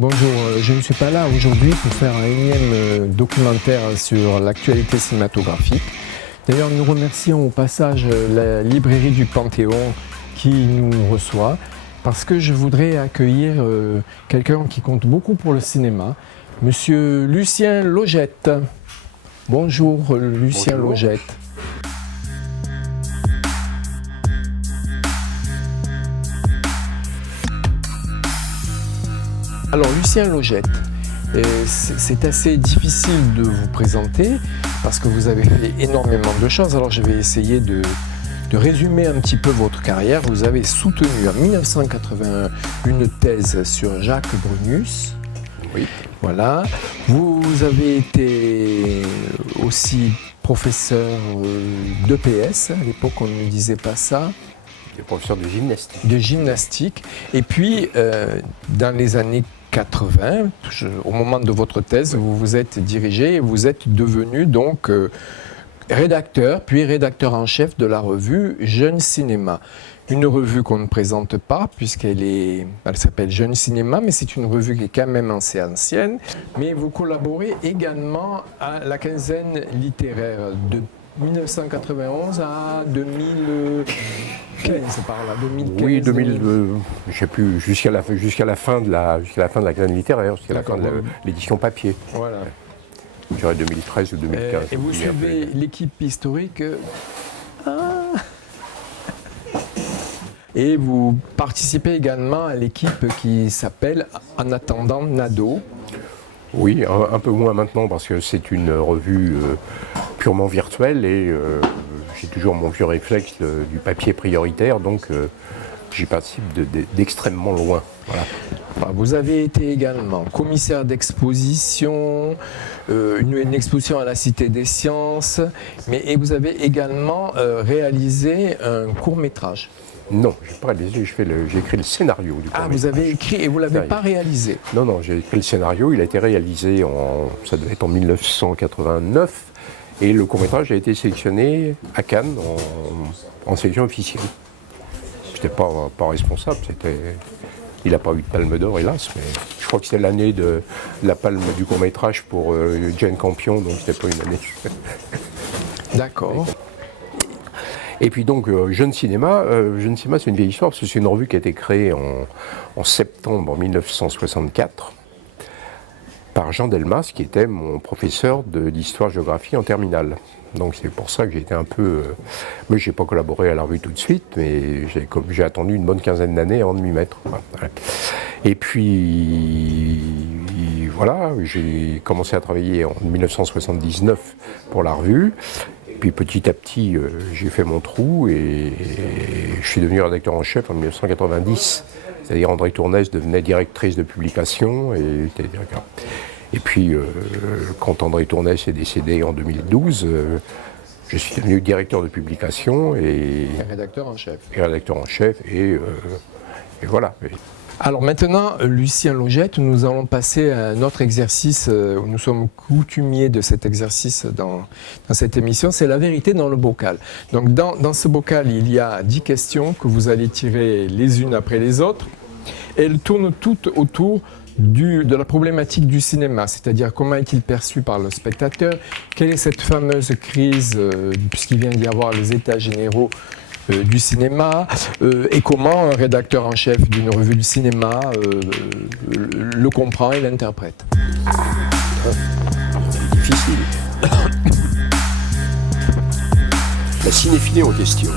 bonjour. Je ne suis pas là aujourd'hui pour faire un énième documentaire sur l'actualité cinématographique. D'ailleurs, nous remercions au passage la librairie du Panthéon qui nous reçoit parce que je voudrais accueillir quelqu'un qui compte beaucoup pour le cinéma, Monsieur Lucien Logette. Bonjour Lucien Logette. Alors Lucien Logette, c'est assez difficile de vous présenter parce que vous avez fait énormément de choses. Alors je vais essayer de résumer un petit peu votre carrière. Vous avez soutenu en 1981 une thèse sur Jacques Brunius. Oui. Voilà. Vous avez été aussi professeur d'EPS. À l'époque, on ne disait pas ça. Professeur de gymnastique. De gymnastique. Et puis, dans les années 80, au moment de votre thèse, vous vous êtes dirigé et vous êtes devenu donc rédacteur, puis rédacteur en chef de la revue Jeune Cinéma. Une revue qu'on ne présente pas puisqu'elle s'appelle Jeune Cinéma, mais c'est une revue qui est quand même assez ancienne. Mais vous collaborez également à la quinzaine littéraire de 1991 à 2015 par là, 2015. Oui, 2000, je sais plus, jusqu'à la fin de la quinzaine littéraire, jusqu'à la fin de l'édition papier. Voilà. Je dirais 2013 ou 2015. Et vous suivez l'équipe historique. Et vous participez également à l'équipe qui s'appelle En attendant Nado. Oui, un peu moins maintenant parce que c'est une revue purement virtuelle et j'ai toujours mon vieux réflexe du papier prioritaire, donc j'y participe d'extrêmement loin. Voilà. Vous avez été également commissaire d'exposition, une exposition à la Cité des Sciences, et vous avez également réalisé un court-métrage. Non, je n'ai pas réalisé, j'ai écrit le scénario du court-métrage. Ah, vous avez écrit et vous ne l'avez pas réalisé? Non, j'ai écrit le scénario, il a été réalisé ça devait être en 1989, et le court-métrage a été sélectionné à Cannes en sélection officielle. Je n'étais pas responsable, il n'a pas eu de palme d'or, hélas, mais je crois que c'était l'année de la palme du court-métrage pour Jane Campion, donc c'était pas une année. D'accord. Et puis donc, Jeune Cinéma, c'est une vieille histoire, parce que c'est une revue qui a été créée en septembre 1964 par Jean Delmas, qui était mon professeur d'histoire-géographie en terminale. Donc c'est pour ça que j'ai été un peu... Moi, je n'ai pas collaboré à la revue tout de suite, mais j'ai attendu une bonne quinzaine d'années avant de m'y mettre. Voilà. Et puis, voilà, j'ai commencé à travailler en 1979 pour la revue. Puis petit à petit, j'ai fait mon trou et je suis devenu rédacteur en chef en 1990. C'est-à-dire André Tournès devenait directrice de publication. Et puis, quand André Tournès est décédé en 2012, je suis devenu directeur de publication et rédacteur en chef. Et voilà. Alors maintenant, Lucien Logette, nous allons passer à un autre exercice. Nous sommes coutumiers de cet exercice dans cette émission, c'est la vérité dans le bocal. Donc dans ce bocal, il y a 10 questions que vous allez tirer les unes après les autres. Elles tournent toutes autour de la problématique du cinéma, c'est-à-dire comment est-il perçu par le spectateur, quelle est cette fameuse crise, puisqu'il vient d'y avoir les états généraux du cinéma, et comment un rédacteur en chef d'une revue de cinéma le comprend et l'interprète. Difficile. La cinéphilie en question.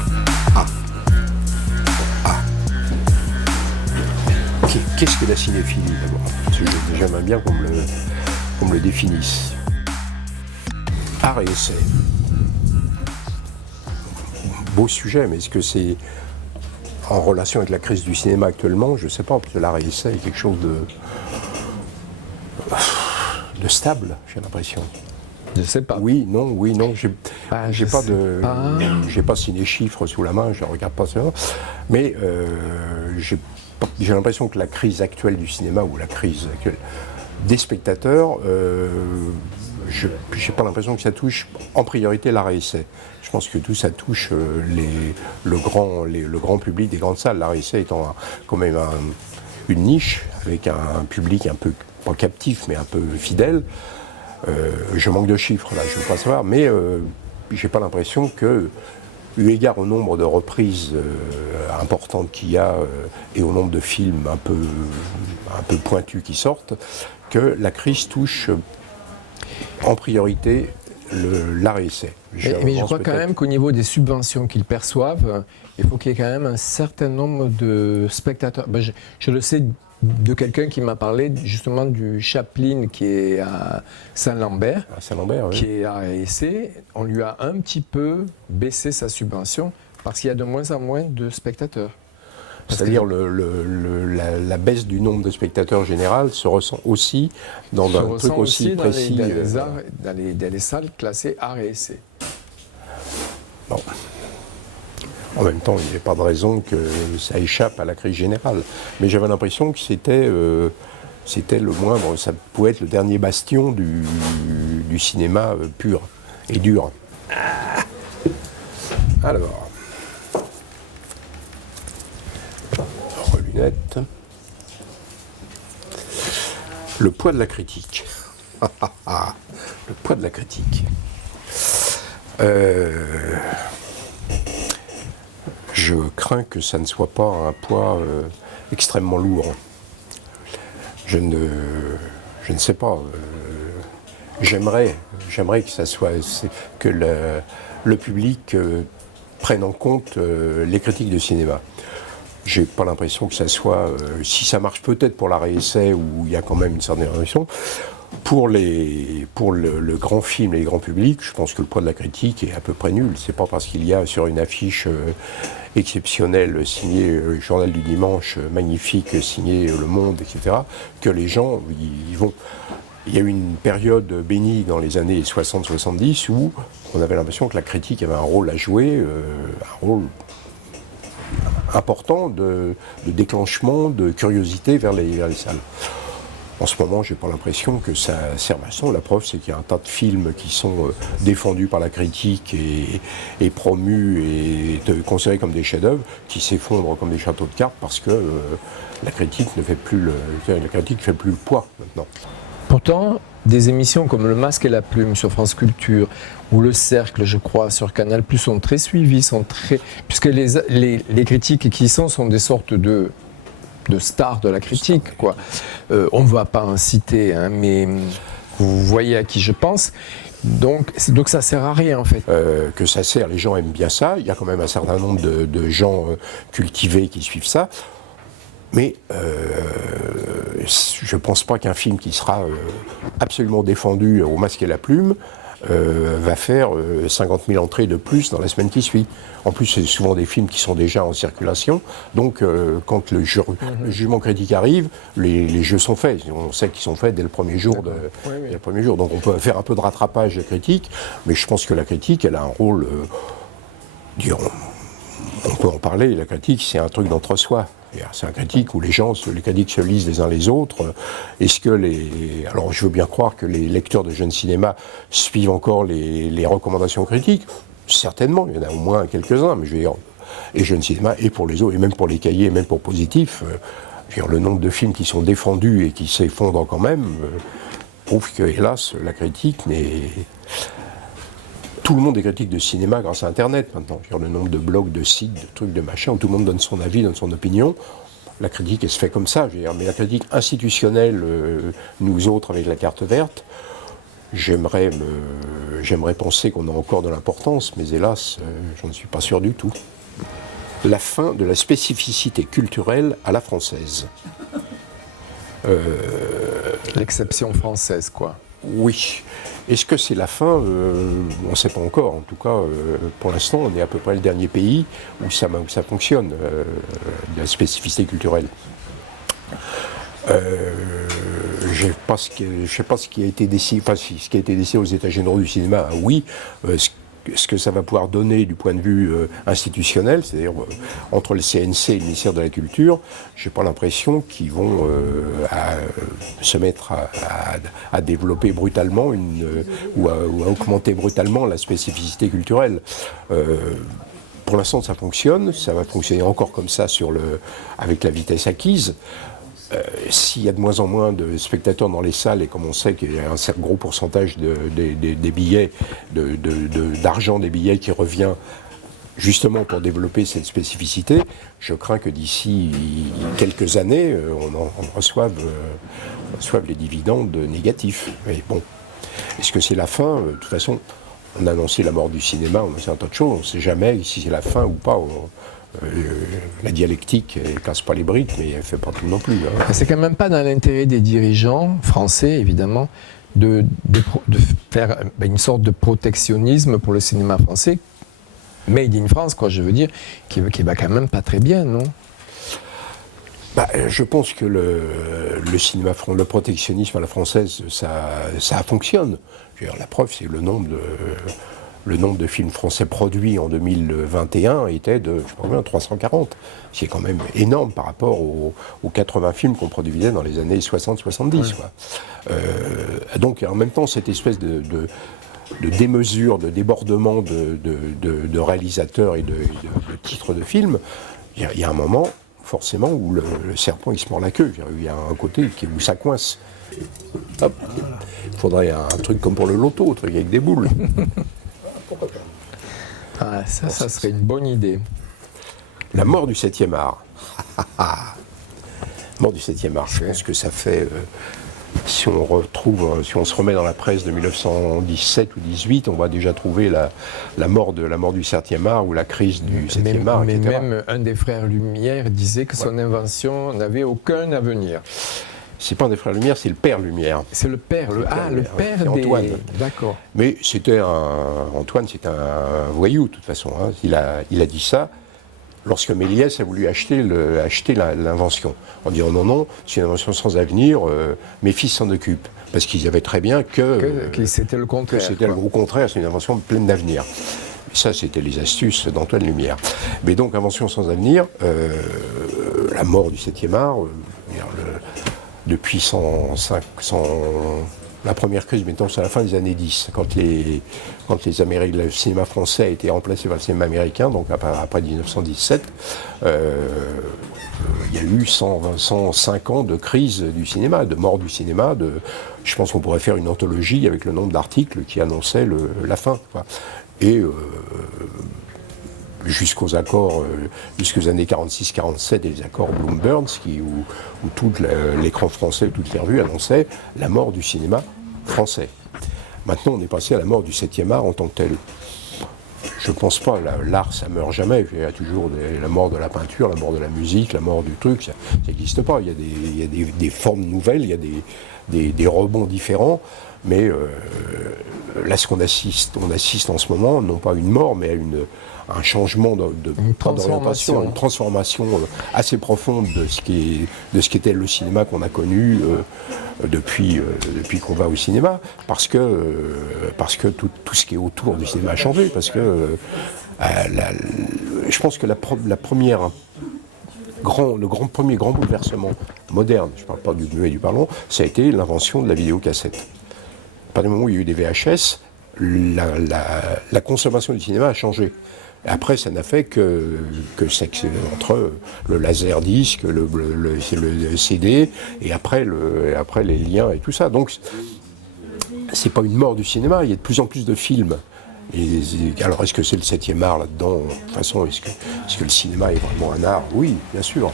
Qu'est-ce que la cinéphilie d'abord? Parce que j'aimerais bien qu'on me le définisse. Art et essai. Beau sujet, mais est-ce que c'est en relation avec la crise du cinéma actuellement? Je ne sais pas, parce que l'art et essai est quelque chose de stable, j'ai l'impression. Je ne sais pas. Oui, non, j'ai pas ciné-chiffres sous la main, je ne regarde pas ça, mais j'ai l'impression que la crise actuelle du cinéma, ou la crise actuelle des spectateurs, je n'ai pas l'impression que ça touche en priorité l'art et essai. Je pense que tout ça touche le grand public des grandes salles. L'art et essai étant quand même une niche avec un public un peu, pas captif, mais un peu fidèle. Je manque de chiffres, là, je ne veux pas savoir, mais j'ai pas l'impression que, eu égard au nombre de reprises importantes qu'il y a et au nombre de films un peu pointus qui sortent, que la crise touche en priorité l'art et essai. Mais je crois quand même qu'au niveau des subventions qu'ils perçoivent, il faut qu'il y ait quand même un certain nombre de spectateurs. Ben, je le sais de quelqu'un qui m'a parlé justement du Chaplin qui est à Saint-Lambert, oui. Qui est à essai. On lui a un petit peu baissé sa subvention parce qu'il y a de moins en moins de spectateurs. C'est-à-dire la baisse du nombre de spectateurs général se ressent aussi dans un truc aussi précis. Dans les salles classées art et essai. Bon. En même temps, il n'y a pas de raison que ça échappe à la crise générale. Mais j'avais l'impression que c'était le moindre, ça pouvait être le dernier bastion du cinéma pur et dur. Alors, lunettes. Le poids de la critique. Le poids de la critique. Je crains que ça ne soit pas un poids extrêmement lourd. Je ne sais pas. J'aimerais que ça soit que le public prenne en compte les critiques de cinéma. J'ai pas l'impression que ça soit. Si ça marche peut-être pour la réessai où il y a quand même une certaine réaction. Pour le grand film et le grand public, je pense que le poids de la critique est à peu près nul. C'est pas parce qu'il y a sur une affiche exceptionnelle signée Journal du Dimanche, magnifique, signée Le Monde, etc., que les gens ils vont. Il y a eu une période bénie dans les années 60-70 où on avait l'impression que la critique avait un rôle à jouer, un rôle important de déclenchement, de curiosité vers les salles. En ce moment, je n'ai pas l'impression que ça serve à ça. La preuve, c'est qu'il y a un tas de films qui sont défendus par la critique et promus et considérés comme des chefs-d'œuvre, qui s'effondrent comme des châteaux de cartes parce que la critique ne fait plus le poids maintenant. Pourtant, des émissions comme Le Masque et la Plume sur France Culture ou Le Cercle, je crois, sur Canal+, sont très suivies, puisque les critiques qui y sont des sortes de stars de la critique, quoi. On ne va pas en citer, hein, mais vous voyez à qui je pense. Donc ça sert à rien, en fait. Que ça sert, les gens aiment bien ça. Il y a quand même un certain nombre de gens cultivés qui suivent ça. Mais je ne pense pas qu'un film qui sera absolument défendu au Masque et la Plume va faire 50 000 entrées de plus dans la semaine qui suit. En plus, c'est souvent des films qui sont déjà en circulation. Donc, quand le jugement critique arrive, les jeux sont faits. On sait qu'ils sont faits dès le premier jour. Dès le premier jour. Donc, on peut faire un peu de rattrapage de critique. Mais je pense que la critique, elle a un rôle... on peut en parler. La critique, c'est un truc d'entre-soi. C'est un critique où les critiques se lisent les uns les autres. Est-ce que alors je veux bien croire que les lecteurs de jeunes cinéma suivent encore les recommandations critiques. Certainement, il y en a au moins quelques-uns, mais je veux dire, et jeunes cinéma, et pour les autres, et même pour les cahiers, et même pour Positif, je veux dire, le nombre de films qui sont défendus et qui s'effondrent quand même prouve que, hélas, la critique n'est... Tout le monde est critique de cinéma grâce à Internet maintenant. Le nombre de blogs, de sites, de trucs, de machins, où tout le monde donne son avis, donne son opinion. La critique, elle se fait comme ça. Je veux dire, mais la critique institutionnelle, nous autres, avec la carte verte, j'aimerais penser qu'on a encore de l'importance, mais hélas, j'en suis pas sûr du tout. La fin de la spécificité culturelle à la française. L'exception française, quoi. Oui. Est-ce que c'est la fin on ne sait pas encore. En tout cas, pour l'instant, on est à peu près le dernier pays où ça fonctionne, la spécificité culturelle. Je ne sais pas ce qui a été décidé, enfin, ce qui a été décidé aux États généraux du cinéma, oui. Ce que ça va pouvoir donner du point de vue institutionnel, c'est-à-dire entre le CNC et le ministère de la Culture, je n'ai pas l'impression qu'ils vont se mettre à développer brutalement ou à augmenter brutalement la spécificité culturelle. Pour l'instant, ça fonctionne, ça va fonctionner encore comme ça avec la vitesse acquise. s'il y a de moins en moins de spectateurs dans les salles, et comme on sait qu'il y a un certain gros pourcentage des billets, d'argent des billets qui revient justement pour développer cette spécificité, je crains que d'ici quelques années, on reçoive les dividendes négatifs. Mais bon, est-ce que c'est la fin? De toute façon, on a annoncé la mort du cinéma, on a annoncé un tas de choses, on ne sait jamais si c'est la fin ou pas. La dialectique, elle ne casse pas les briques, mais elle ne fait pas tout non plus. Hein. C'est quand même pas dans l'intérêt des dirigeants français, évidemment, de faire une sorte de protectionnisme pour le cinéma français, made in France, quoi, je veux dire, qui va quand même pas très bien, non? Je pense que le cinéma, le protectionnisme à la française, ça fonctionne. Je veux dire, la preuve, c'est le nombre de films français produits en 2021 était de, je sais pas combien, 340. C'est quand même énorme par rapport aux 80 films qu'on produisait dans les années 60-70. Ouais. Donc, en même temps, cette espèce de démesure, de débordement de réalisateurs et de titres de films, il y a un moment, forcément, où le serpent, il se mord la queue. Il y a un côté où ça coince. Hop. Il faudrait un truc comme pour le loto, un truc avec des boules. Ah, ça serait une bonne idée. La mort du 7e art. Mort du 7e art, je pense que ça fait... si on se remet dans la presse de 1917 ou 18, on va déjà trouver la mort du 7e art ou la crise du 7e art, mais etc. même un des frères Lumière disait que son invention n'avait aucun avenir. C'est pas un des frères Lumière, c'est le père Lumière. C'est le père, le père des... Antoine. D'accord. Mais Antoine, c'était un voyou, de toute façon. Hein. Il a dit ça lorsque Méliès a voulu acheter l'invention. En disant non, c'est une invention sans avenir, mes fils s'en occupent. Parce qu'ils savaient très bien que c'était le contraire. Que c'était le gros contraire, c'est une invention pleine d'avenir. Ça, c'était les astuces d'Antoine Lumière. Mais donc, invention sans avenir, la mort du 7e art, depuis la première crise, mettons, c'est à la fin des années 10, quand le cinéma français a été remplacé par le cinéma américain, donc après 1917, il y a eu 105 ans de crise du cinéma, de mort du cinéma. Je pense qu'on pourrait faire une anthologie avec le nombre d'articles qui annonçaient la fin. Quoi. Et jusqu'aux années 46-47 et les accords Bloom-Burns, où tout l'écran français, toutes les revues annonçaient la mort du cinéma français. Maintenant, on est passé à la mort du 7e art en tant que tel. Je ne pense pas, l'art, ça ne meurt jamais. Il y a toujours la mort de la peinture, la mort de la musique, la mort du truc, ça n'existe pas. Il y a des formes nouvelles, il y a des rebonds différents. Mais là, on assiste en ce moment, non pas à une mort, mais à un changement d'orientation, une transformation assez profonde de ce qu'était le cinéma qu'on a connu depuis qu'on va au cinéma, parce que tout ce qui est autour du cinéma a changé, parce que je pense que le premier grand bouleversement moderne, je ne parle pas du muet et du parlant, ça a été l'invention de la vidéocassette. À partir du moment où il y a eu des VHS, la consommation du cinéma a changé. Et après, ça n'a fait que entre le laserdisc, le CD, et après les liens et tout ça. Donc, c'est pas une mort du cinéma, il y a de plus en plus de films. Alors, est-ce que c'est le 7e art là-dedans? De toute façon, est-ce que le cinéma est vraiment un art? Oui, bien sûr.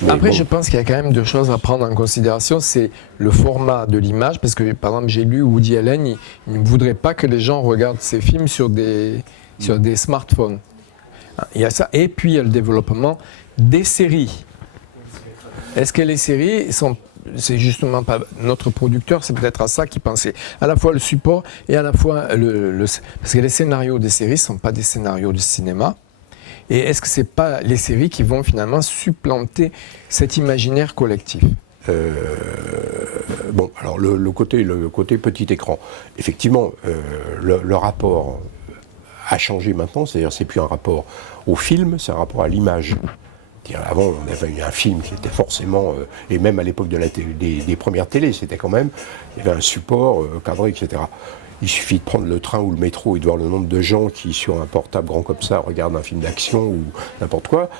Mais après, je pense qu'il y a quand même deux choses à prendre en considération. C'est le format de l'image, parce que, par exemple, j'ai lu Woody Allen, il ne voudrait pas que les gens regardent ses films sur des smartphones. Il y a ça. Et puis, il y a le développement des séries. Est-ce que les séries sont... C'est justement pas notre producteur, c'est peut-être à ça qu'il pensait. À la fois le support et à la fois parce que les scénarios des séries ne sont pas des scénarios de cinéma. Et est-ce que ce n'est pas les séries qui vont finalement supplanter cet imaginaire collectif? Bon, alors le côté petit écran, effectivement, le rapport a changé maintenant, c'est-à-dire c'est plus un rapport au film, c'est un rapport à l'image. Avant, on avait eu un film qui était forcément, et même à l'époque des premières télés, c'était quand même, il y avait un support cadré, etc. Il suffit de prendre le train ou le métro et de voir le nombre de gens qui, sur un portable grand comme ça, regardent un film d'action ou n'importe quoi.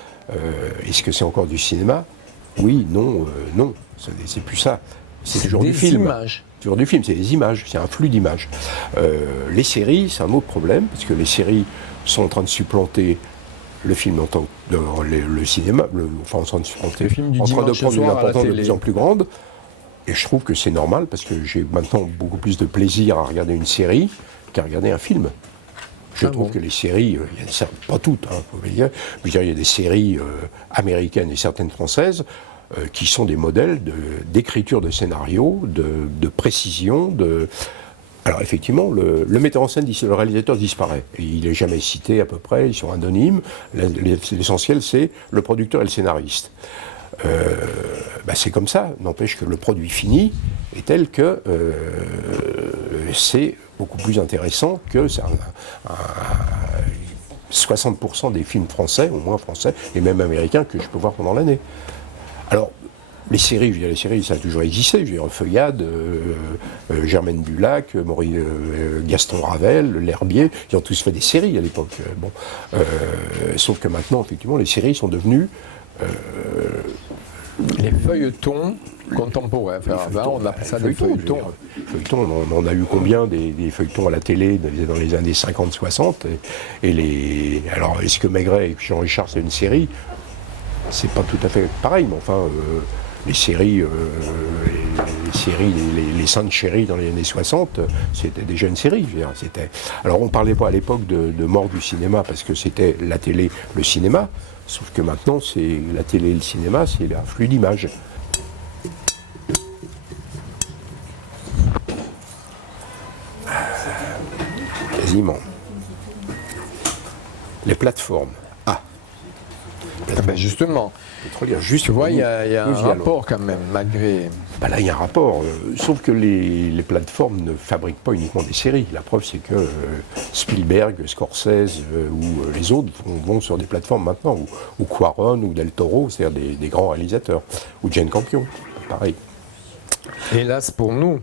Est-ce que c'est encore du cinéma? Oui, non, non, c'est plus ça. C'est toujours du film. Images. Toujours du film, c'est des images, c'est un flux d'images. Les séries, c'est un autre problème, parce que les séries sont en train de supplanter le film en tant que le cinéma, enfin en train de supplanter, Le film du en train de dimanche prendre une soir à la importance de télé. plus en plus grande. Et je trouve que c'est normal, parce que j'ai maintenant beaucoup plus de plaisir à regarder une série qu'à regarder un film. Je trouve que les séries, il y a pas toutes, hein, faut le dire. Je veux dire, il y a des séries américaines et certaines françaises qui sont des modèles d'écriture de scénario, de précision, Alors effectivement, le metteur en scène, le réalisateur disparaît. Et il n'est jamais cité à peu près, ils sont anonymes. L'essentiel, c'est le producteur et le scénariste. C'est comme ça, n'empêche que le produit fini est tel que c'est beaucoup plus intéressant que 60% des films français, au moins français, et même américains, que je peux voir pendant l'année. Alors, les séries, je veux dire, les séries, ça a toujours existé. Je veux dire, Feuillade, Germaine Dulac, Gaston Ravel, L'Herbier, ils ont tous fait des séries à l'époque. Sauf que maintenant, effectivement, les séries sont devenues les feuilletons contemporains. Enfin, on appelle ça des feuilletons. Feuilletons, on a eu combien des feuilletons à la télé dans les années 50-60 Alors, est-ce que Maigret et Jean Richard, c'est une série? C'est pas tout à fait pareil, mais enfin, les séries, les Saintes Chéries dans les années 60, c'était déjà une série. Je veux dire, alors, on ne parlait pas à l'époque de mort du cinéma, parce que c'était la télé, le cinéma. Sauf que maintenant, c'est la télé et le cinéma, c'est un flux d'images. Quasiment. Les plateformes. Justement, tu vois, il y a un rapport quand même, malgré... Là, il y a un rapport. Sauf que les plateformes ne fabriquent pas uniquement des séries. La preuve, c'est que Spielberg, Scorsese ou les autres vont sur des plateformes maintenant, ou Cuarón, ou Del Toro, c'est-à-dire des grands réalisateurs, ou Jane Campion, pareil. Hélas pour nous.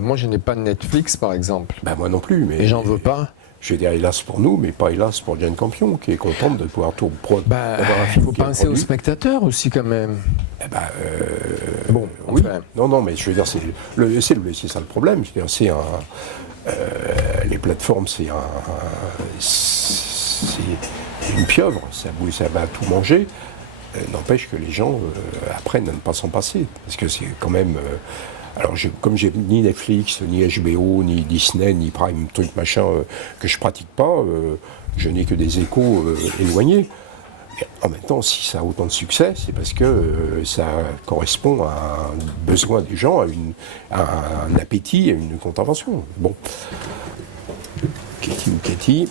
Moi, je n'ai pas de Netflix, par exemple. Moi non plus, mais... Et j'en veux pas. Je vais dire hélas pour nous, mais pas hélas pour Jane Campion, qui est contente de pouvoir avoir un film. Il faut penser aux spectateurs aussi, quand même. Bon, oui. Non, mais je veux dire, c'est ça le problème. Je veux dire, les plateformes, c'est une pieuvre. Ça va tout manger. N'empêche que les gens apprennent à ne pas s'en passer, parce que c'est quand même. Alors, comme j'ai ni Netflix, ni HBO, ni Disney, ni Prime, truc machin, que je pratique pas, je n'ai que des échos éloignés. Mais en même temps, si ça a autant de succès, c'est parce que ça correspond à un besoin des gens, à un appétit, à une contravention. Bon. Katie.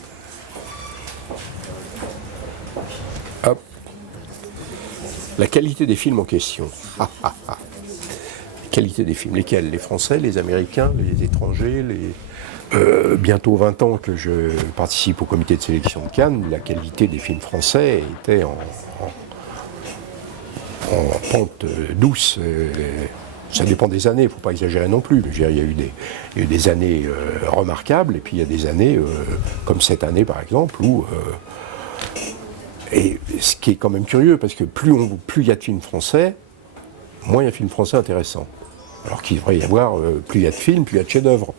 Hop. La qualité des films en question. Qualité des films. Lesquels? Les Français, les Américains, les étrangers, bientôt 20 ans que je participe au comité de sélection de Cannes, la qualité des films français était en pente douce. Ça dépend des années, il ne faut pas exagérer non plus. Il y a eu des années remarquables, et puis il y a des années, comme cette année par exemple, où... et ce qui est quand même curieux, parce que plus il y a de films français, moins il y a de films français intéressants. Alors qu'il devrait y avoir, plus il y a de films, plus il y a de chefs-d'œuvre.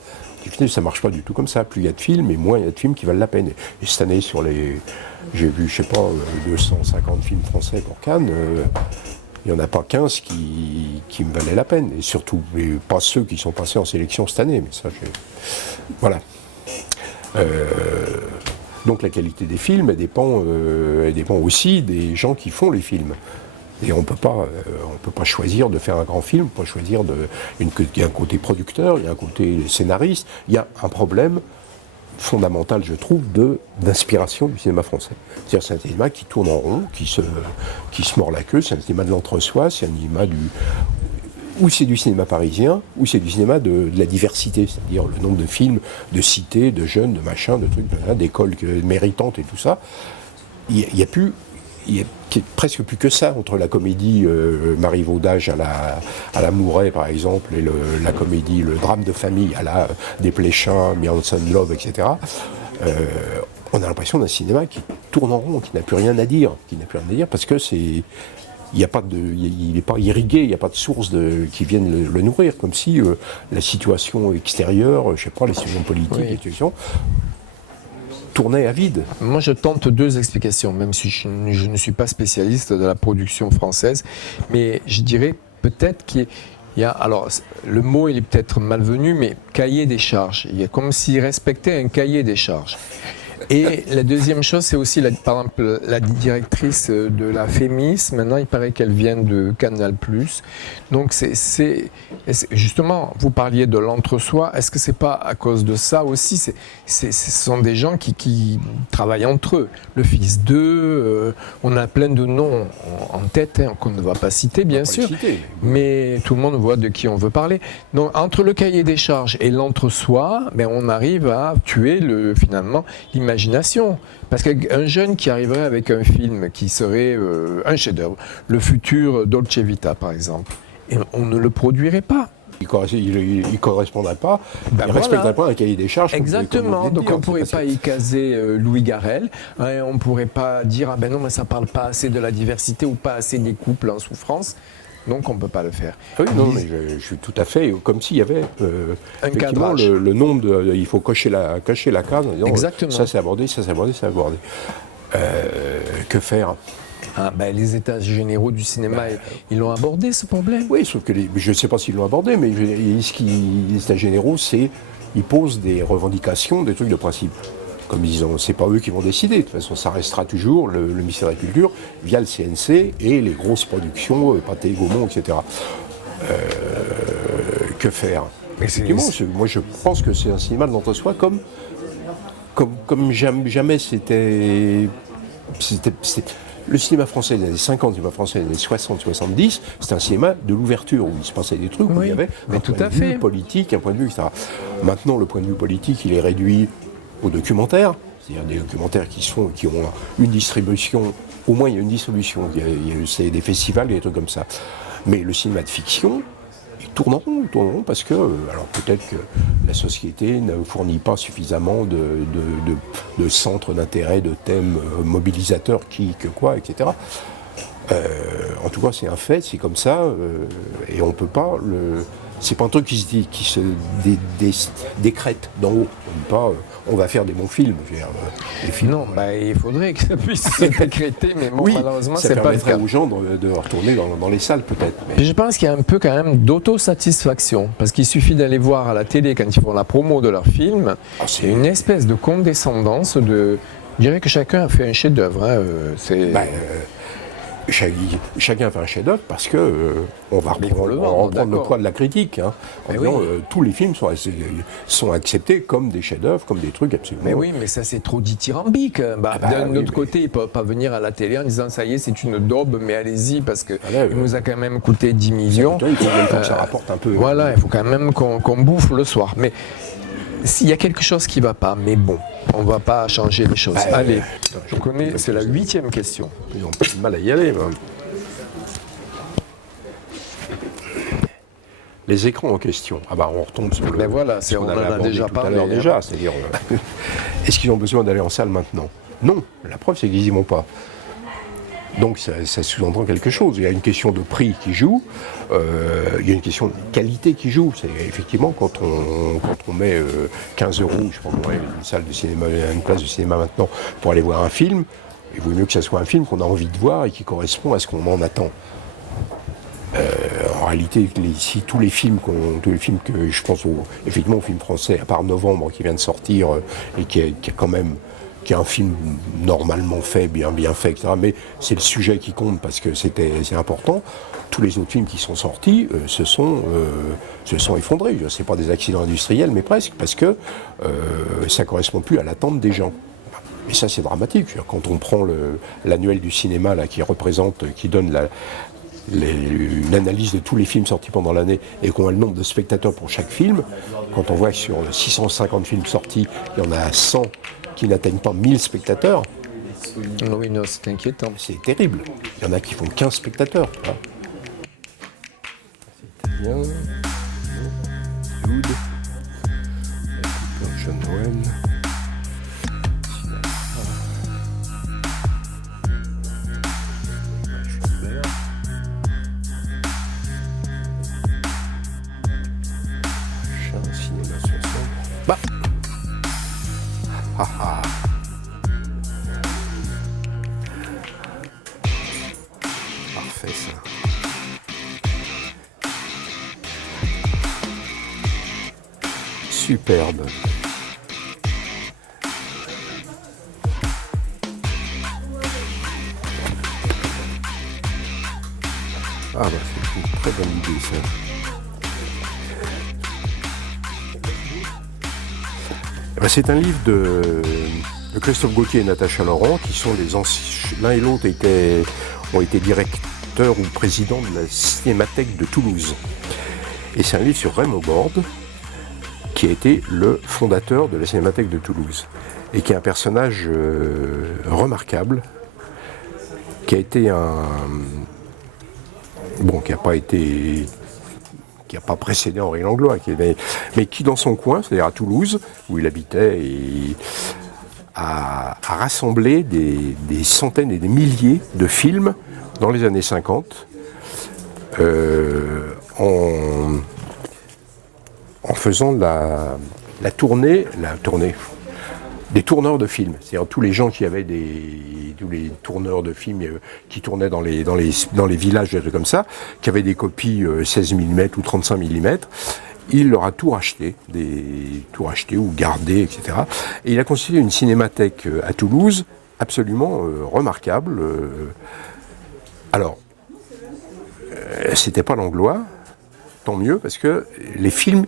Ça ne marche pas du tout comme ça. Plus il y a de films, et moins il y a de films qui valent la peine. Et cette année, j'ai vu, 250 films français pour Cannes. Il n'y en a pas 15 qui me valaient la peine. Et surtout, pas ceux qui sont passés en sélection cette année. Mais ça, voilà. Donc la qualité des films, elle dépend aussi des gens qui font les films. Et on peut pas choisir de faire un grand film, on peut pas choisir il y a un côté producteur, il y a un côté scénariste, il y a un problème fondamental, je trouve, d'inspiration du cinéma français. C'est-à-dire c'est un cinéma qui tourne en rond, qui se mord la queue, c'est un cinéma de l'entre-soi, c'est un cinéma ou c'est du cinéma parisien, ou c'est du cinéma de la diversité, c'est-à-dire le nombre de films, de cités, de jeunes, de machins, de trucs, d'écoles méritantes et tout ça. Il n'y a presque plus que ça entre la comédie marivaudage à la Mouret par exemple, et la comédie, le drame de famille à la Desplechin, Mianson Love, etc. On a l'impression d'un cinéma qui tourne en rond, qui n'a plus rien à dire, parce que il n'est pas irrigué, il n'y a pas de source qui vienne le nourrir, comme si la situation extérieure, je sais pas, les situations politiques, les situations tournaient à vide. Moi, je tente deux explications, même si je ne suis pas spécialiste de la production française, mais je dirais peut-être qu'il y a, alors le mot il est peut-être malvenu, mais cahier des charges. Il y a comme s'il respectait un cahier des charges. Et la deuxième chose, c'est aussi, par exemple, la directrice de la FEMIS, maintenant il paraît qu'elle vient de Canal+. Donc justement, vous parliez de l'entre-soi, est-ce que c'est pas à cause de ça aussi ce sont des gens qui travaillent entre eux. Le fils d'eux, on a plein de noms en tête, qu'on ne va pas citer bien sûr, mais tout le monde voit de qui on veut parler. Donc entre le cahier des charges et l'entre-soi, ben, on arrive à tuer finalement l'imagination. Parce qu'un jeune qui arriverait avec un film qui serait un chef-d'œuvre, le futur Dolce Vita par exemple, et on ne le produirait pas. Il ne correspondrait pas, il ne respecterait pas un cahier des charges. Exactement, donc on ne pourrait pas y caser Louis Garrel, hein, on ne pourrait pas dire ah ben non mais ça ne parle pas assez de la diversité ou pas assez des couples en souffrance. Donc on ne peut pas le faire. Oui, non, mais je suis tout à fait comme s'il y avait un cadrage. Le nombre de. Il faut cocher la case en disant exactement. Ça c'est abordé, ça c'est abordé, ça c'est abordé. Que faire? Les états généraux du cinéma, ils l'ont abordé ce problème. Oui, sauf que je ne sais pas s'ils l'ont abordé, mais les états généraux, ils posent des revendications, des trucs de principe. Comme disent, c'est pas eux qui vont décider. De toute façon, ça restera toujours le ministère de la Culture via le CNC et les grosses productions, Pathé, Gaumont, etc. Que faire? Effectivement, moi je pense que c'est un cinéma de l'entre-soi comme jamais c'était. Le cinéma français des années 50, le cinéma français des années 60-70, c'était un cinéma de l'ouverture, où il se passait des trucs, où il y avait un point de vue politique, un point de vue, etc. Maintenant, le point de vue politique, il est réduit au documentaire, c'est-à-dire des documentaires qui ont une distribution, au moins il y a une distribution, c'est des festivals et des trucs comme ça. Mais le cinéma de fiction, ils tournent en rond parce que, alors peut-être que la société ne fournit pas suffisamment de centres d'intérêt, de thèmes mobilisateurs, etc. En tout cas, c'est un fait, c'est comme ça, et on peut pas c'est pas un truc qui se décrète d'en haut. On va faire des bons films. Les films non, il faudrait que ça puisse se décréter, mais bon, malheureusement, c'est pas le cas. Ça permettrait aux gens de retourner dans les salles, peut-être. Mais je pense qu'il y a un peu quand même d'autosatisfaction, parce qu'il suffit d'aller voir à la télé quand ils font la promo de leur film, c'est une espèce de condescendance je dirais que chacun a fait un chef-d'œuvre. Chacun fait un chef-d'œuvre parce que on va reprendre le poids de la critique. Tous les films sont acceptés comme des chefs-d'œuvre, comme des trucs absolument. Mais oui, mais ça c'est trop dithyrambique. D'un autre côté, ils ne peuvent pas venir à la télé en disant ça y est, c'est une daube, mais allez-y parce que il nous a quand même coûté 10 millions. Il faut que ça rapporte un peu. Voilà, il faut quand même qu'on bouffe le soir. Mais s'il y a quelque chose qui ne va pas, mais bon, on ne va pas changer les choses. Allez, je connais, c'est la 8e question. Ils ont pas de mal à y aller. Les écrans en question. On retombe sur le. Voilà, on en a déjà parlé. C'est-à-dire, est-ce qu'ils ont besoin d'aller en salle maintenant? Non. La preuve, c'est qu'ils n'y vont pas. Donc ça sous-entend quelque chose. Il y a une question de prix qui joue, il y a une question de qualité qui joue. C'est effectivement quand on met 15 €, je sais pas moi, une salle de cinéma, une place de cinéma maintenant pour aller voir un film, il vaut mieux que ça soit un film qu'on a envie de voir et qui correspond à ce qu'on en attend. En réalité, tous les films que je pense effectivement aux films français, à part Novembre qui vient de sortir et qui est un film normalement fait, bien fait, etc. Mais c'est le sujet qui compte parce que c'est important. Tous les autres films qui sont sortis se sont effondrés. C'est pas des accidents industriels, mais presque, parce que ça ne correspond plus à l'attente des gens. Et ça, c'est dramatique. Quand on prend l'annuel du cinéma là, qui donne une analyse de tous les films sortis pendant l'année et qu'on a le nombre de spectateurs pour chaque film, quand on voit que sur 650 films sortis, il y en a 100 qui n'atteignent pas 1000 spectateurs. Oui, non, c'est inquiétant. C'est terrible. Il y en a qui font 15 spectateurs. C'était bien. Good. John Noël. Ah, ah. Parfait ça. Superbe. Ah bah c'est une très bonne idée ça. Bah, c'est un livre de Christophe Gauthier et Natacha Laurent, qui sont les anciens. L'un et l'autre ont été directeurs ou présidents de la Cinémathèque de Toulouse. Et c'est un livre sur Raymond Borde, qui a été le fondateur de la Cinémathèque de Toulouse. Et qui est un personnage remarquable, qui a été qui n'a pas précédé Henri Langlois, mais qui dans son coin, c'est-à-dire à Toulouse, où il habitait, a rassemblé des centaines et des milliers de films dans les années 50, en faisant la tournée des tourneurs de films. C'est-à-dire tous les gens tous les tourneurs de films qui tournaient dans les villages, des trucs comme ça, qui avaient des copies 16 mm ou 35 mm, il leur a tout racheté ou gardé, etc. Et il a constitué une cinémathèque à Toulouse absolument remarquable. Alors, c'était pas Langlois, tant mieux, parce que les films,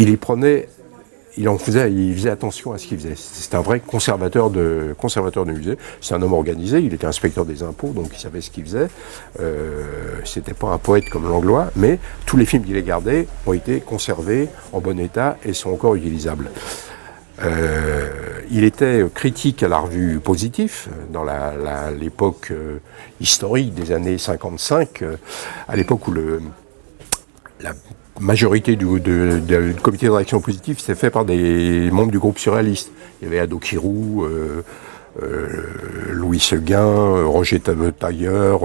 il faisait attention à ce qu'il faisait. C'était un vrai conservateur de musée. C'est un homme organisé, il était inspecteur des impôts, donc il savait ce qu'il faisait. C'était pas un poète comme Langlois, mais tous les films qu'il a gardés ont été conservés en bon état et sont encore utilisables. Il était critique à la revue Positif, dans l'époque historique des années 55, à l'époque où la majorité du comité de rédaction Positif, c'était fait par des membres du groupe surréaliste. Il y avait Ado Kirou, Louis Seguin, Roger Tailleur,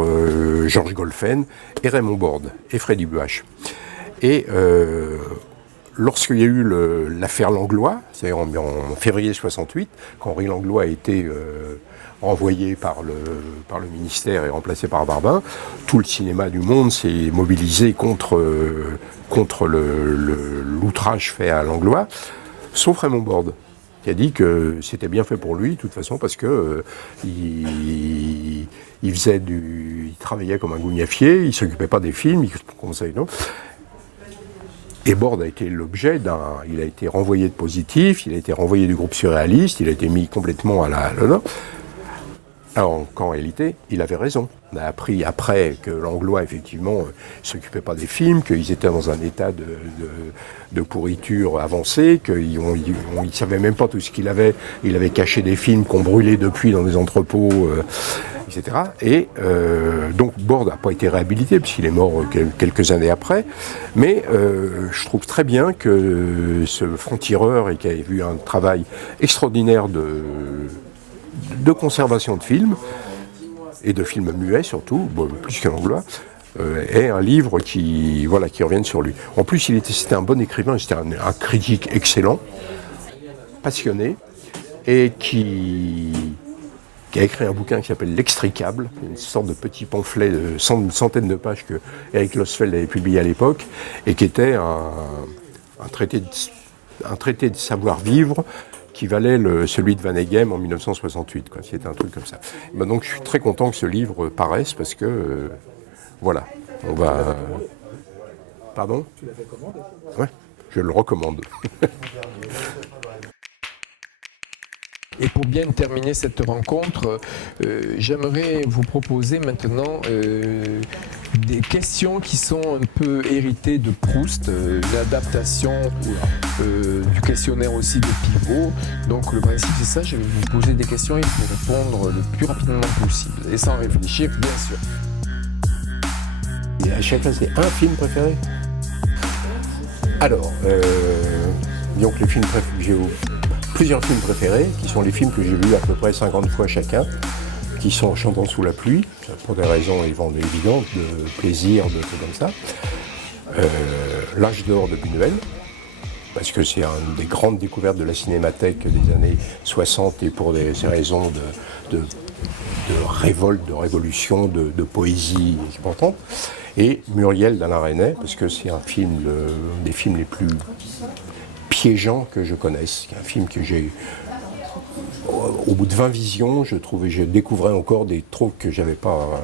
Georges Golfen, et Raymond Borde, et Freddy Buache. Et lorsqu'il y a eu l'affaire Langlois, c'est-à-dire en février 68, quand Henri Langlois a été renvoyé par le ministère et remplacé par Barbin, tout le cinéma du monde s'est mobilisé contre l'outrage fait à Langlois, sauf Raymond Borde, qui a dit que c'était bien fait pour lui, de toute façon, parce que il travaillait comme un gougnafier, il s'occupait pas des films, et Borde a été l'objet il a été renvoyé de Positif, il a été renvoyé du groupe surréaliste, il a été mis complètement à l'honneur. Alors qu'en réalité, il avait raison. On a appris après que Langlois, effectivement, ne s'occupait pas des films, qu'ils étaient dans un état de pourriture avancée, qu'ils ne savaient même pas tout ce qu'il avait. Il avait caché des films qu'on brûlait depuis dans des entrepôts, etc. Et donc Borde n'a pas été réhabilité, puisqu'il est mort quelques années après. Mais je trouve très bien que ce franc-tireur, et qui a vu un travail extraordinaire de conservation de films, et de films muets surtout, plus que Langlois, est un livre qui revienne sur lui. En plus, c'était un bon écrivain, c'était un critique excellent, passionné, et qui a écrit un bouquin qui s'appelle L'Extricable, une sorte de petit pamphlet de une centaine de pages que Eric Losfeld avait publié à l'époque, et qui était un traité de savoir-vivre, qui valait celui de Van Eghem en 1968, quoi. C'était un truc comme ça. Ben donc je suis très content que ce livre paraisse, parce que, voilà, on va... Pardon ? Tu l'as fait comment ? Ouais, je le recommande. Et pour bien terminer cette rencontre, j'aimerais vous proposer maintenant des questions qui sont un peu héritées de Proust, l'adaptation du questionnaire aussi de Pivot. Donc le principe c'est ça, je vais vous poser des questions et vous répondre le plus rapidement possible, et sans réfléchir bien sûr. Et à chacun c'est un film préféré ? Alors, donc les films préférés, j'ai plusieurs films préférés, qui sont les films que j'ai vus à peu près 50 fois chacun, qui sont Chantant sous la pluie, pour des raisons évidentes, de plaisir, de trucs comme ça. L'Âge d'or de Buñuel, parce que c'est une des grandes découvertes de la cinémathèque des années 60 et pour ces raisons de révolte, de révolution, de poésie importante. Et Muriel d'Alain Resnais, parce que c'est un film, des films les plus piégeants que je connaisse. C'est un film que j'ai, au bout de 20 visions, je découvrais encore des trucs que j'avais pas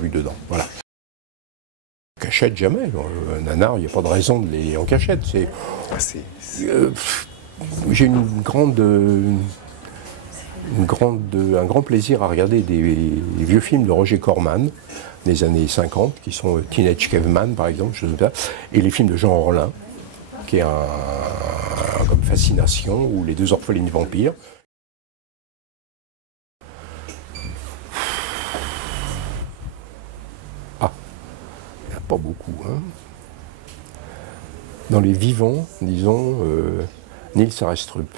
vu dedans. Voilà. En cachette, jamais. Un nanar, il n'y a pas de raison de les en cachette. J'ai un grand plaisir à regarder des vieux films de Roger Corman des années 50, qui sont Teenage Caveman, par exemple, et les films de Jean Orlin, qui est comme Fascination, ou Les deux orphelines vampires. Ah, il n'y en a pas beaucoup, hein. Dans les vivants, disons, Nils Arestrup.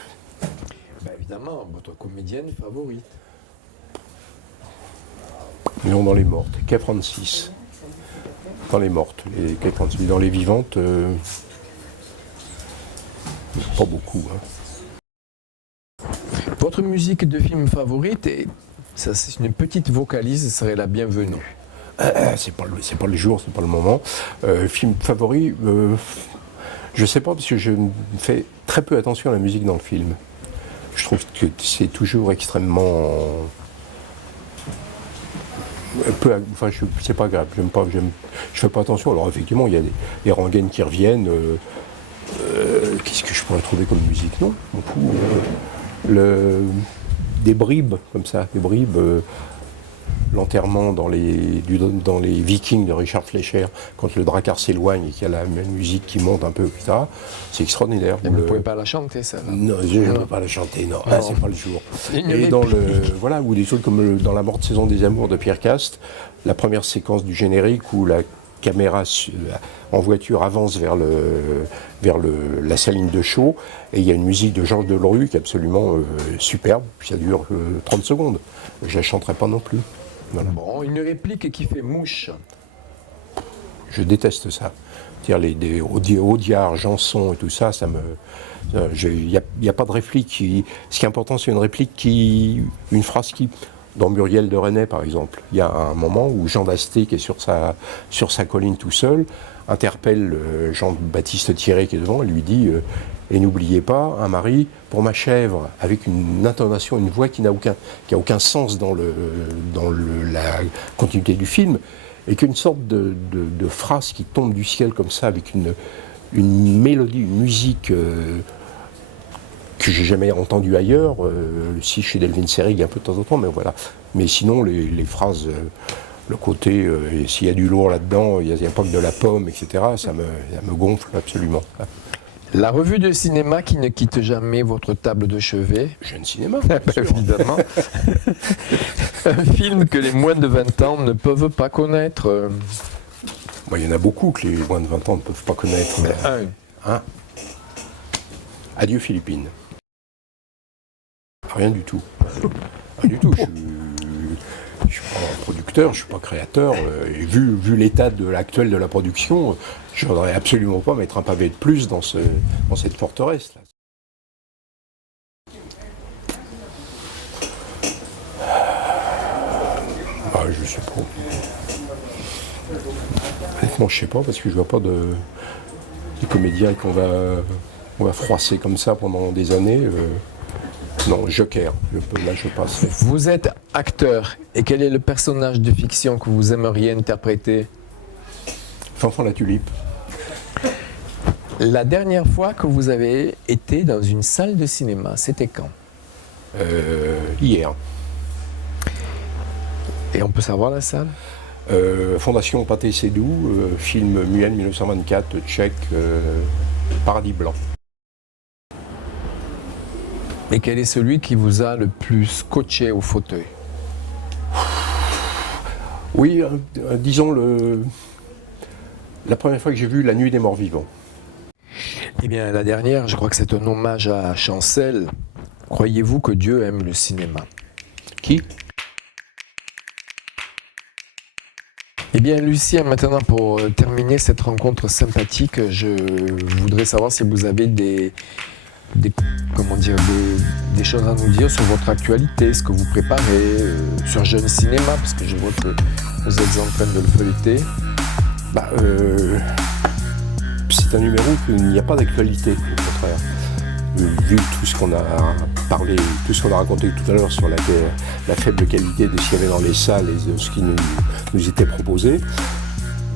Évidemment, votre comédienne favorite. Non, dans les mortes, K36. Dans les mortes, les K36. Dans les vivantes, pas beaucoup. Hein. Votre musique de film favorite, et ça c'est une petite vocalise, serait la bienvenue. C'est pas le jour, c'est pas le moment. Film favori, je sais pas, parce que je fais très peu attention à la musique dans le film. Je trouve que c'est toujours extrêmement... c'est pas grave, je fais pas attention. Alors effectivement, il y a des rengaines qui reviennent. Qu'est-ce que je pourrais trouver comme musique? Non, des bribes comme ça, l'enterrement dans les Vikings de Richard Fleischer, quand le Drakkar s'éloigne et qu'il y a la musique qui monte un peu, etc. C'est extraordinaire. Et vous ne pouvez pas la chanter, ça? Non, je ne peux pas la chanter, non. Ah, c'est pas le jour. Et dans ou des choses comme dans La morte saison des amours de Pierre Cast, la première séquence du générique où la caméra en voiture avance vers la saline de Chaux, et il y a une musique de Georges Delerue qui est absolument superbe, puis ça dure 30 secondes. Je la chanterai pas non plus. Voilà. Bon, une réplique qui fait mouche. Je déteste ça. C'est-à-dire des Audiard, Janson et tout ça, il n'y a pas de réplique. Ce qui est important, c'est une phrase qui... Dans Muriel de Resnais, par exemple, il y a un moment où Jean d'Asté, qui est sur sa colline tout seul, interpelle Jean-Baptiste Thierry qui est devant et lui dit et n'oubliez pas, un mari pour ma chèvre, avec une intonation, une voix qui n'a aucun sens dans la continuité du film, et qu'une sorte de phrase qui tombe du ciel comme ça, avec une mélodie, une musique que j'ai jamais entendu ailleurs, si chez Delvin Seyrig un peu de temps en temps, mais voilà. Mais sinon, les phrases, le côté, s'il y a du lourd là-dedans, il n'y a pas que de la pomme, etc., ça me gonfle absolument. La revue de cinéma qui ne quitte jamais votre table de chevet. Jeune cinéma, évidemment. Un film que les moins de 20 ans ne peuvent pas connaître. Il y en a beaucoup que les moins de 20 ans ne peuvent pas connaître. Hein? Adieu Philippines. Rien du tout. Rien du tout. Je suis pas producteur, je suis pas créateur. Et vu l'état actuel de la production, je ne voudrais absolument pas mettre un pavé de plus dans cette forteresse. Je sais pas. Honnêtement, je sais pas, parce que je vois pas de comédiens qu'on va froisser comme ça pendant des années. Non, Joker, là je passe. Vous êtes acteur, et quel est le personnage de fiction que vous aimeriez interpréter? Fanfan la Tulipe. La dernière fois que vous avez été dans une salle de cinéma, c'était quand? Hier. Et on peut savoir la salle? Fondation Pathé Sédou, film muet 1924, tchèque, Paradis Blanc. Et quel est celui qui vous a le plus scotché au fauteuil? Oui, disons la première fois que j'ai vu La Nuit des Morts Vivants. Eh bien, la dernière, je crois que c'est un hommage à Chancel. Croyez-vous que Dieu aime le cinéma? Qui? Eh bien, Lucien, maintenant pour terminer cette rencontre sympathique, je voudrais savoir si vous avez des choses à nous dire sur votre actualité, ce que vous préparez, sur Jeune Cinéma, parce que je vois que vous êtes en train de le feuilleter. C'est un numéro où il n'y a pas d'actualité, au contraire. Vu tout ce qu'on a parlé, tout ce qu'on a raconté tout à l'heure sur la faible qualité de ce qu'il y avait dans les salles et de ce qui nous était proposé,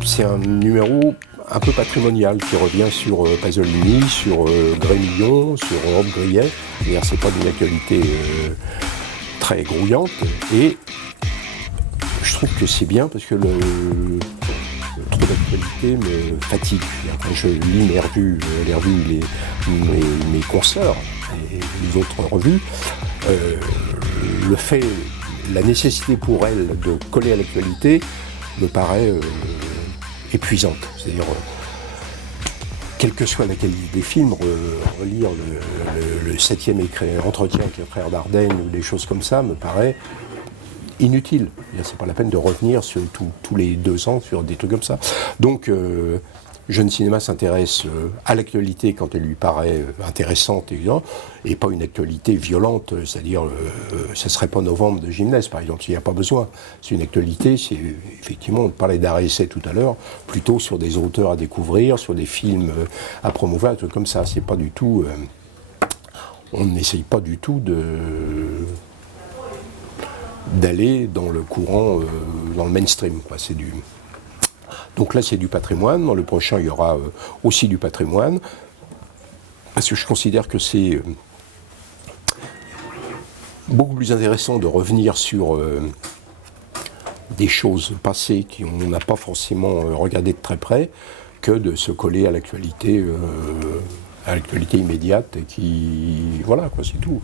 c'est un numéro un peu patrimonial qui revient sur Pasolini, sur Grémillon, sur Rob Grillet. D'ailleurs, c'est pas d'une actualité très grouillante. Et je trouve que c'est bien parce que le trop d'actualité me fatigue. Quand je lis les revues, mes consoeurs et les autres revues, la nécessité pour elles de coller à l'actualité me paraît épuisante. C'est-à-dire, quelle que soit la qualité des films, relire le 7e entretien avec les frères Dardenne ou des choses comme ça me paraît inutile. C'est pas la peine de revenir sur tous les 2 ans sur des trucs comme ça. Donc, Jeune Cinéma s'intéresse à l'actualité quand elle lui paraît intéressante et pas une actualité violente, c'est-à-dire ce serait pas Novembre de Gymnase par exemple, s'il n'y a pas besoin. C'est une actualité, c'est effectivement, on parlait d'arrêt-essai tout à l'heure, plutôt sur des auteurs à découvrir, sur des films à promouvoir, des trucs comme ça. C'est pas du tout, on n'essaye pas du tout d'aller dans le courant, dans le mainstream, quoi. Donc là, c'est du patrimoine. Dans le prochain, il y aura aussi du patrimoine. Parce que je considère que c'est beaucoup plus intéressant de revenir sur des choses passées qu'on n'a pas forcément regardées de très près que de se coller à l'actualité immédiate et voilà, quoi, c'est tout.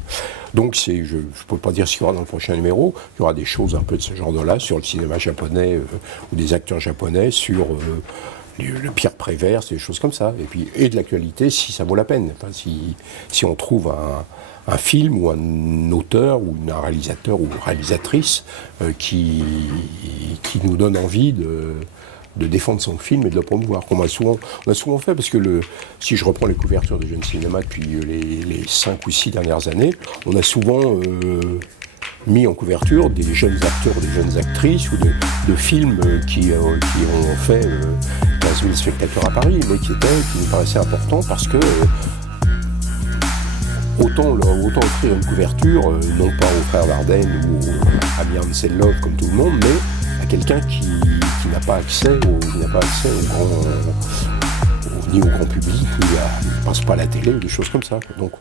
Donc je ne peux pas dire ce qu'il y aura dans le prochain numéro. Il y aura des choses un peu de ce genre-là sur le cinéma japonais ou des acteurs japonais, sur le Pierre Prévert, des choses comme ça. Et de l'actualité si ça vaut la peine. Enfin, si on trouve un film ou un auteur ou un réalisateur ou réalisatrice qui nous donne envie de défendre son film et de le promouvoir. On a souvent fait, parce que si je reprends les couvertures de Jeune Cinéma depuis les 5 ou 6 dernières années, on a souvent mis en couverture des jeunes acteurs, des jeunes actrices ou de films qui ont fait 15 000 spectateurs à Paris, mais qui nous paraissaient importants parce que autant offrir une couverture, non pas aux frères Dardenne ou à Bien Love comme tout le monde, mais à quelqu'un qui n'a pas accès ni au grand public, ni ne passe pas à la télé, ou des choses comme ça. Donc